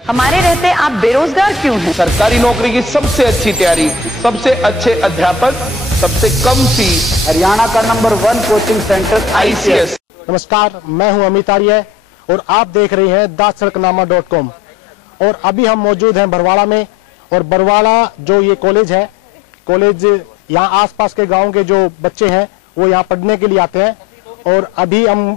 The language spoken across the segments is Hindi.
हमारे रहते आप बेरोजगार क्यों हैं? सरकारी नौकरी की सबसे अच्छी तैयारी, सबसे अच्छे अध्यापक, सबसे कम फीस, हरियाणा का नंबर 1 कोचिंग सेंटर ICS। नमस्कार, मैं हूं अमित आर्य और आप देख रहे हैं dasarknama.com। और अभी हम मौजूद हैं बरवाड़ा में। और बरवाड़ा जो ये कॉलेज है, कॉलेज यहाँ आसपास के गांव के जो बच्चे हैं वो यहाँ पढ़ने के लिए आते हैं। और अभी हम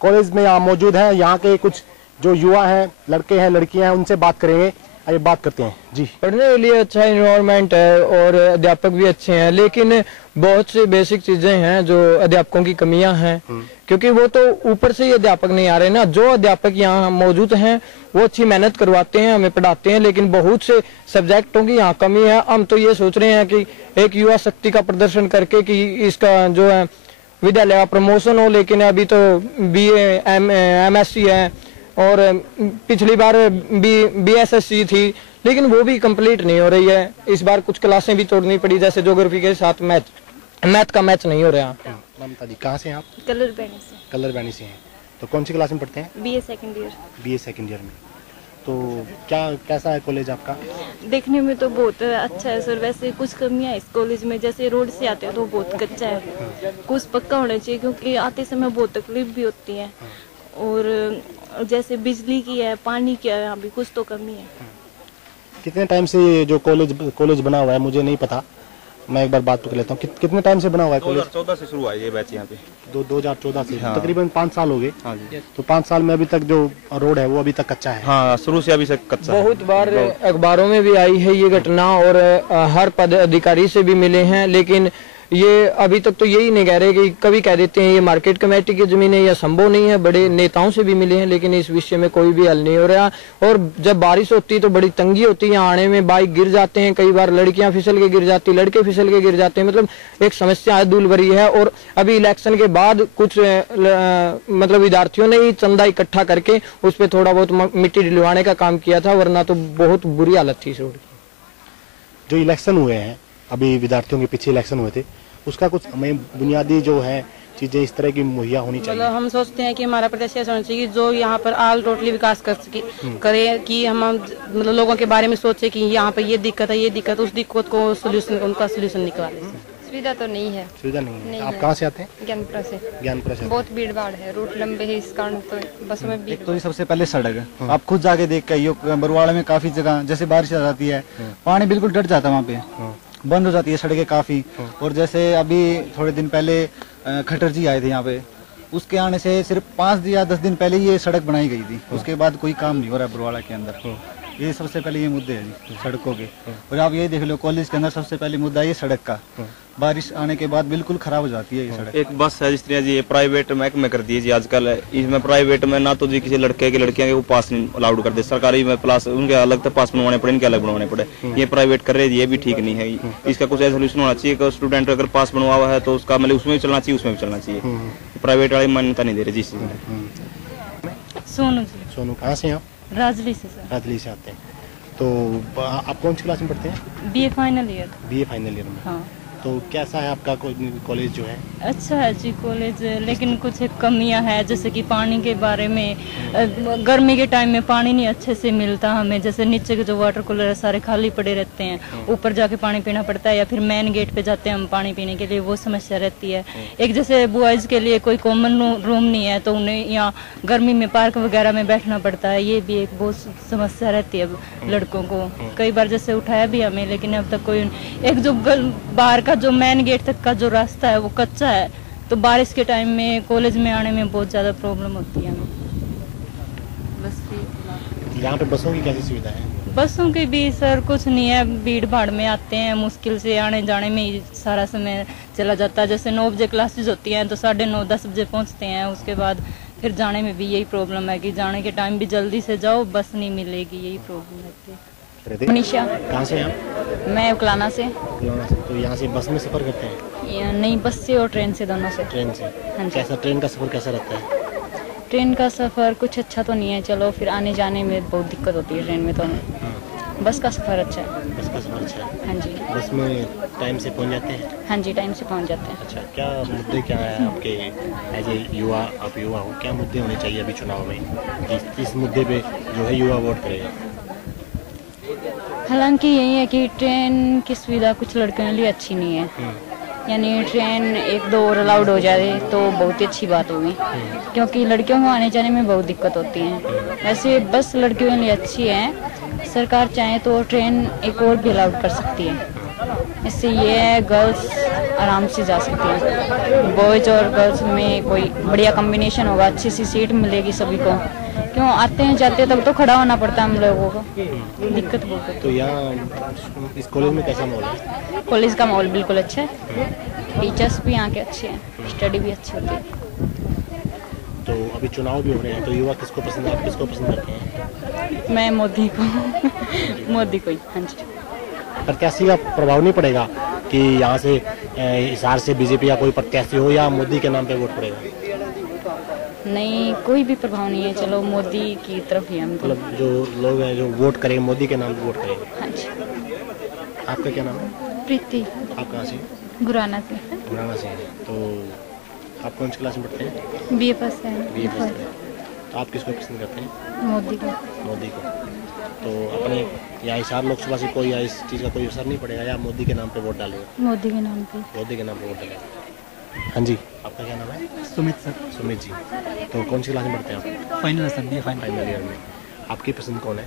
कॉलेज में यहाँ मौजूद हैं। यहाँ के कुछ जो युवा हैं, लड़के हैं, लड़कियां हैं, उनसे बात करेंगे। आइए बात करते हैं जी। पढ़ने के लिए अच्छा इन्वायरमेंट है और अध्यापक भी अच्छे हैं, लेकिन बहुत सी बेसिक चीजें हैं जो अध्यापकों की कमियां हैं, क्योंकि वो तो ऊपर से ही अध्यापक नहीं आ रहे ना। जो अध्यापक यहाँ मौजूद हैं वो अच्छी मेहनत करवाते हैं, हमें पढ़ाते हैं, लेकिन बहुत से सब्जेक्टों की यहाँ कमी है। हम तो ये सोच रहे हैं कि एक युवा शक्ति का प्रदर्शन करके कि इसका जो है विद्यालय का प्रमोशन हो, लेकिन अभी तो BA MSc है और पिछली बार BSSC थी, लेकिन वो भी कंप्लीट नहीं हो रही है। इस बार कुछ क्लासें भी तोड़नी पड़ी, जैसे ज्योग्राफी के साथ मैथ का मैच नहीं हो रहा। ममता जी, कहाँ से हैं आप? कलरबैनी से। कलरबैनी से हैं। तो कौन सी क्लास में पढ़ते हैं? BA second year. BA second year में। तो कैसा है कॉलेज आपका? देखने में तो बहुत अच्छा है सर, वैसे कुछ कमियां है इस कॉलेज में। जैसे रोड से आते हैं तो बहुत कच्चा है, कुछ पक्का होना चाहिए, क्योंकि आते समय बहुत तकलीफ भी होती है। और जैसे बिजली की है, पानी की है, यहाँ भी कुछ तो कमी है। कितने टाइम से ये जो कॉलेज बना हुआ है मुझे नहीं पता, मैं एक बार बात कर लेता हूँ। कितने टाइम से बना हुआ है कॉलेज? 2014 से शुरू हुआ है ये बैच यहाँ पे। 2014 से। हाँ। तकरीबन 5 साल हो गए। हाँ जी। तो 5 साल में अभी तक जो रोड है वो अभी तक कच्चा है। हाँ, शुरू से अभी से कच्चा है। बहुत बार अखबारों में भी आई है ये घटना और हर पद अधिकारी से भी मिले हैं, लेकिन ये अभी तक तो यही नहीं कह रहे कि कभी कह देते हैं ये मार्केट कमेटी की जमीन है या संभव नहीं है। बड़े नेताओं से भी मिले हैं, लेकिन इस विषय में कोई भी हल नहीं हो रहा। और जब बारिश होती है तो बड़ी तंगी होती है, यहाँ आने में बाइक गिर जाते हैं, कई बार लड़कियां फिसल के गिर जाती, लड़के फिसल के गिर जाते हैं। मतलब एक समस्या दूल भरी है। और अभी इलेक्शन के बाद कुछ मतलब विद्यार्थियों ने ही चंदा इकट्ठा करके उस पर थोड़ा बहुत मिट्टी डलवाने का काम किया था, वरना तो बहुत बुरी हालत थी इस रोड की। जो इलेक्शन हुए हैं, अभी विद्यार्थियों के पीछे इलेक्शन हुए थे, उसका कुछ हमें बुनियादी जो है चीजें इस तरह की मुहैया होनी चाहिए। मतलब हम सोचते हैं कि हमारा प्रदेश ऐसा होना चाहिए जो यहाँ पर ऑल टोटली विकास कर सके, करे कि हम मतलब लोगों के बारे में सोचे कि यहाँ पर ये दिक्कत है, ये दिक्कत, उस दिक्कत को सोल्यूशन, उनका सोल्यूशन निकाले। सुविधा तो नहीं है। सुविधा नहीं है। आप कहाँ से आते हैं? ज्ञानपुरा से। ज्ञानपुरा से। बहुत भीड़ भाड़ है, रूट लंबे है, इस कारण तो बस में भीड़। एक तो ये सबसे पहले सड़क है। आप खुद जाके देख के आइयो, बरवाड़ा में काफी जगह जैसे बारिश आ जाती है, पानी बिल्कुल डट जाता है, वहाँ पे बंद हो जाती है सड़कें काफी। और जैसे अभी थोड़े दिन पहले खट्टर जी आए थे यहाँ पे, उसके आने से सिर्फ 5 या 10 दिन पहले ये सड़क बनाई गई थी, उसके बाद कोई काम नहीं हो रहा है बरवाड़ा के अंदर। ये सबसे पहले ये मुद्दे हैं जी सड़कों के। और आप ये देख लो, कॉलेज के अंदर सबसे पहले मुद्दा ये सड़क का, बारिश आने के बाद बिल्कुल खराब हो जाती है ये सड़क। एक बस है जिस तरह जी, ये प्राइवेट महकमे कर दिए जी आजकल। इसमें प्राइवेट में ना तो जी किसी लड़के की लड़कियां के पास नहीं अलाउड करते, सरकारी में प्लस उनके अलग तो पास बनवाने पड़े, इनके अलग बनवाने पड़े। ये प्राइवेट कर रहे हैं, ये भी ठीक नहीं है। इसका कुछ ऐसा सोल्यूशन होना चाहिए कि स्टूडेंट अगर पास बनवा हुआ है तो उसका मतलब उसमें भी चलना चाहिए, उसमें भी चलना चाहिए। प्राइवेट वाली मान्यता नहीं दे रहे जिस चीज में। सोनू जी। सोनू, कहाँ से आप? राजली से सर। राजली से आते हैं। तो आप कौन सी क्लास में पढ़ते हैं? BA final year. BA final year में। हाँ। तो कैसा है आपका कॉलेज जो है? अच्छा है जी कॉलेज, लेकिन कुछ कमियां हैं, जैसे कि पानी के बारे में। गर्मी के टाइम में पानी नहीं अच्छे से मिलता हमें, जैसे नीचे के जो वाटर कूलर है सारे खाली पड़े रहते हैं, ऊपर जाके पानी पीना पड़ता है, या फिर मेन गेट पे जाते हैं हम पानी पीने के लिए, वो समस्या रहती है। एक जैसे बॉयज के लिए कोई कॉमन रूम नहीं है, तो उन्हें यहाँ गर्मी में पार्क वगैरह में बैठना पड़ता है, ये भी एक बहुत समस्या रहती है लड़कों को। कई बार जैसे उठाया भी हमें, लेकिन अब तक कोई एक जो बाहर का जो मेन गेट तक का जो रास्ता है वो कच्चा है, तो बारिश के टाइम में कॉलेज में आने में बहुत ज्यादा प्रॉब्लम होती है हमें। बस यहाँ पे बसों की कैसी सुविधा है? बसों की भी सर कुछ नहीं है, भीड़ भाड़ में आते हैं, मुश्किल से आने जाने में ही सारा समय चला जाता है। जैसे 9 बजे क्लासेज होती हैं तो 9:30-10 बजे पहुँचते हैं, उसके बाद फिर जाने में भी यही प्रॉब्लम है कि जाने के टाइम भी जल्दी से जाओ, बस नहीं मिलेगी, यही प्रॉब्लम रहती है। मनीषा। कहाँ से आप? मैं उकलाना से। तो यहाँ से बस में सफर करते हैं? नहीं, बस से और ट्रेन से, दोनों से। ट्रेन से? हाँ जी। कैसा ट्रेन का सफर कैसा रहता है? ट्रेन का सफर कुछ अच्छा तो नहीं है, चलो फिर आने जाने में बहुत दिक्कत होती है ट्रेन में तो। बस का सफर अच्छा है। बस का सफर अच्छा है? हाँ जी। बस में टाइम से पहुंच जाते हैं? हाँ जी, टाइम से पहुंच जाते हैं। अच्छा, क्या मुद्दे क्या है आपके एज ए युवा, आप युवा हो, क्या मुद्दे होने चाहिए अभी चुनाव में, इस मुद्दे पे जो है युवा वोट करेगा? हालांकि यही है कि ट्रेन की सुविधा कुछ लड़कियों के लिए अच्छी नहीं है, यानी ट्रेन 1-2 और अलाउड हो जाए तो बहुत ही अच्छी बात होगी, क्योंकि लड़कियों को आने जाने में बहुत दिक्कत होती है। वैसे बस लड़कियों के लिए अच्छी है, सरकार चाहे तो ट्रेन एक और भी अलाउड कर सकती है, इससे ये गर्ल्स आराम से जा सकती हैं। बॉयज और गर्ल्स में कोई बढ़िया कॉम्बिनेशन होगा, अच्छी सी सीट मिलेगी सभी को, क्यों आते हैं जाते हैं तब तो खड़ा होना पड़ता है हम लोगों को, दिक्कत बहुत है। तो यहाँ इस कॉलेज में कैसा माहौल है? कॉलेज का माहौल बिल्कुल अच्छा है, टीचर्स भी यहाँ के अच्छे हैं, स्टडी भी अच्छी होती है। तो अभी चुनाव भी हो रहे हैं, तो युवा किसको पसंद है, आप किसको पसंद करते हैं? मैं मोदी को मोदी को ही। हाँ जी। प्रत्याशी का प्रभाव नहीं पड़ेगा कि यहाँ से हिसार से बीजेपी या कोई प्रत्याशी हो या मोदी के नाम पे वोट पड़ेगा? नहीं, कोई भी प्रभाव नहीं है, चलो मोदी की तरफ ही हम। मतलब जो लोग हैं जो वोट करेंगे मोदी के नाम पे वोट करेंगे। हाँ जी। आपका क्या नाम है? प्रीति। आप कहाँ से? गुराना से। गुराना से। तो आप कौन सी क्लास में पढ़ते हैं? BA पास है। BA पास है। तो आप किसको पसंद करते हैं? मोदी को। मोदी को। तो अपने यहाँ हिसार लोकसभा से कोई या इस चीज़ का कोई असर नहीं पड़ेगा या मोदी के नाम पे वोट डालेगा? मोदी के नाम पे। मोदी के नाम पे वोट डालेगा। हाँ जी, आपका क्या नाम है? सुमित सर। सुमित जी। तो कौन सी क्लास में पढ़ते हैं आप? Final sir, BA final year में। आपकी पसंद कौन है?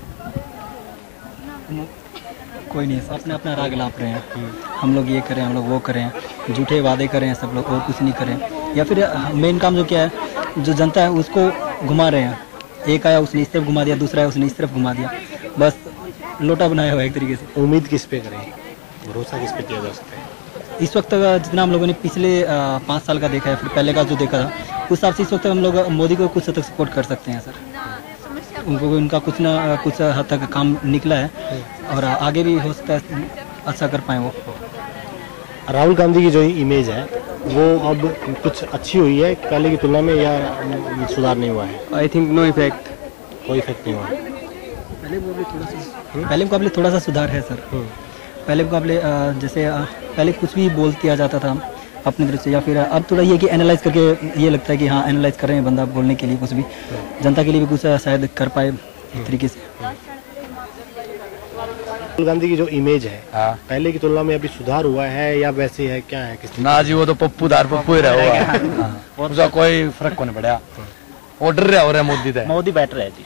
कोई नहीं, अपने अपना राग लाप रहे हैं, हम लोग ये करें, हम लोग वो करें, झूठे वादे करें सब लोग और कुछ नहीं करें, या फिर मेन काम जो क्या है, जो जनता है उसको घुमा रहे हैं। एक आया उसने इस तरफ घुमा दिया, दूसरा आया उसने इस तरफ घुमा दिया, बस लोटा बनाया हुआ है एक तरीके से। उम्मीद किस पे करें, भरोसा किस पे किया जा सकता है? इस वक्त जितना हम लोगों ने पिछले 5 साल का देखा है, फिर पहले का जो देखा था, उस हिसाब से इस वक्त हम लोग मोदी को कुछ हद तक सपोर्ट कर सकते हैं सर। उनको उनका कुछ ना कुछ हद तक काम निकला है और आगे भी हो सकता है अच्छा कर पाए वो। राहुल गांधी की जो इमेज है वो अब कुछ अच्छी हुई है पहले की तुलना में या सुधार नहीं हुआ है? I think no effect. कोई इफेक्ट नहीं हुआ? पहले मुकाबले थोड़ा सा सुधार है सर। पहले मुकाबले जैसे पहले कुछ भी बोल दिया जाता था अपनी तरफ से, या फिर अब थोड़ा ये कि एनालाइज करके ये लगता है कि हाँ एनालाइज कर रहे हैं बंदा बोलने के लिए, कुछ भी जनता के लिए भी कुछ शायद कर पाए एक तरीके से। राहुल गांधी की जो इमेज है पहले की तुलना में अभी सुधार हुआ है या वैसे है, क्या है? किस ना जी, वो तो पप्पूदार पप्पू ही रहा, उसका कोई फर्क को नहीं पड़ा। वो डर रहा हो रहा है मोदी से। मोदी बेटर है जी।